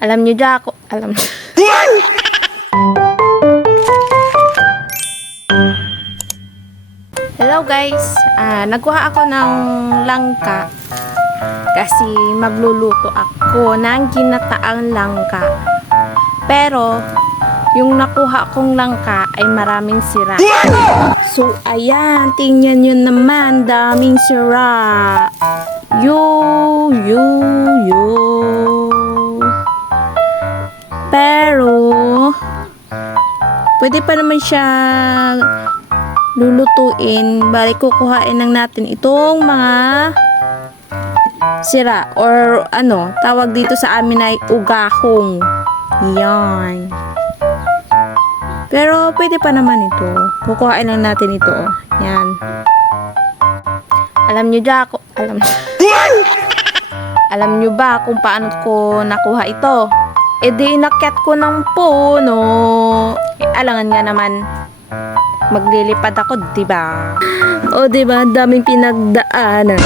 Alam niyo dyan ako, alam Hello guys, nagkuha ako ng langka kasi magluluto ako ng ginataang langka. Pero yung nakuha kong langka ay maraming sira. So ayan, tingnan nyo naman, daming sira. Yo. Pero pwede pa naman siya lulutuin. Balik kukuhain lang natin itong mga sira or ano, tawag dito sa amin ay ugahong. Yan. Pero pwede pa naman ito. Kukuhain lang natin ito. Yan. Alam nyo dyan ako, alam nyo ba kung paano ko nakuha ito? E di inakyat ko ng puno. Alangan nga naman maglilipad ako, diba? O diba, daming pinagdaanan.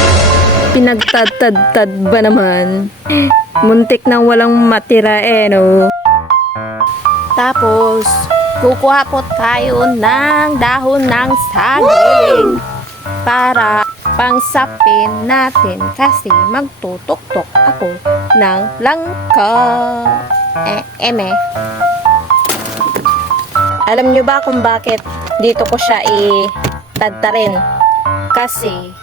Pinagtad-tad ba naman? Muntik nang walang matira no? Tapos, kukuha po tayo ng dahon ng saging para pangsapin natin kasi magtutok-tok ako ng langka. Eme. Alam nyo ba kung bakit dito ko siya itadtarin? Kasi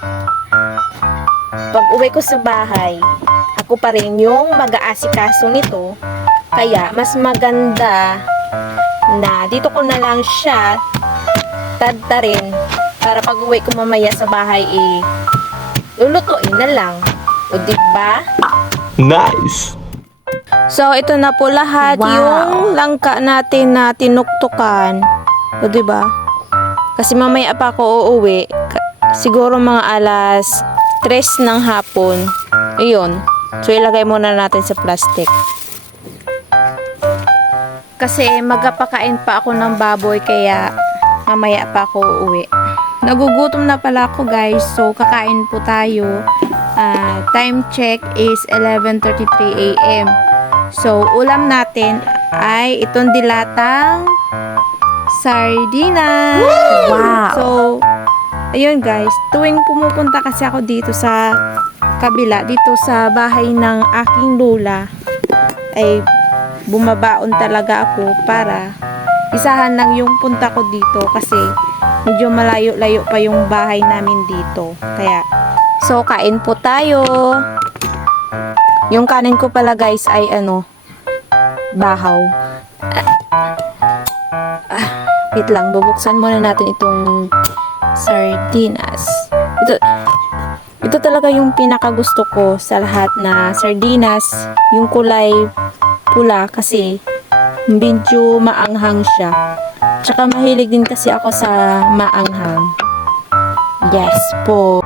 pag uwi ko sa bahay, ako pa rin yung mag-aasikaso nito. Kaya mas maganda na dito ko na lang siya tadtarin para pag uwi ko mamaya sa bahay lulutuin na lang. O diba? Nice! So ito na po lahat yung langka natin na tinuktukan. O diba? Kasi mamaya pa ako uuwi. Siguro mga alas 3 ng hapon. Ayun. So ilagay muna natin sa plastic. Kasi magpapakain pa ako ng baboy kaya mamaya pa ako uuwi. Nagugutom na pala ako guys. So kakain po tayo. Time check is 11:33 AM. So ulam natin ay itong dilatang sardinas. Wow! So ayun guys, tuwing pumupunta kasi ako dito sa kabila, dito sa bahay ng aking lola, ay bumabaon talaga ako para isahan lang yung punta ko dito kasi medyo malayo-layo pa yung bahay namin dito. Kaya, so kain po tayo. Yung kanin ko pala guys ay bahaw. Wait lang, bubuksan muna natin itong sardinas. Ito talaga yung pinakagusto ko sa lahat na sardinas. Yung kulay pula kasi medyo maanghang siya. Tsaka mahilig din kasi ako sa maanghang. Yes po.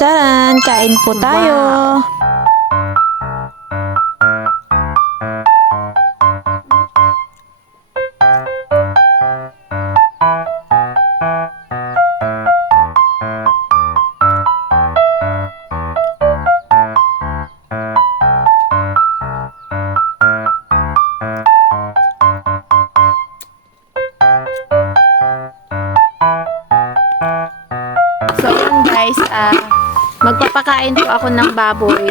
Taran, kain po tayo. So yun guys, magpapakain po ako ng baboy.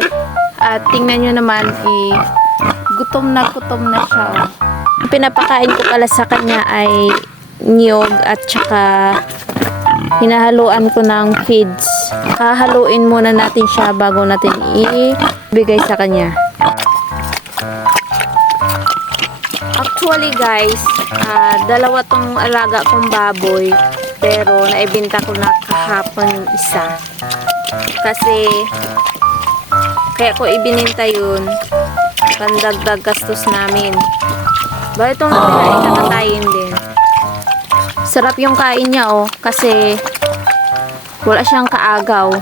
At tingnan nyo naman, gutom na siya. Ang pinapakain ko pala sa kanya ay niyog at saka hinahaluan ko ng feeds. Hahaluin muna natin siya bago natin ibigay sa kanya. Actually guys, dalawa tong alaga kong baboy. Pero naibenta ko na kahapon yung isa. Kasi Kaya ko ibininta yun. Pandagdag gastos namin. Ba itong natira ay kakatayin din. Sarap yung kain niya oh. Kasi wala siyang kaagaw.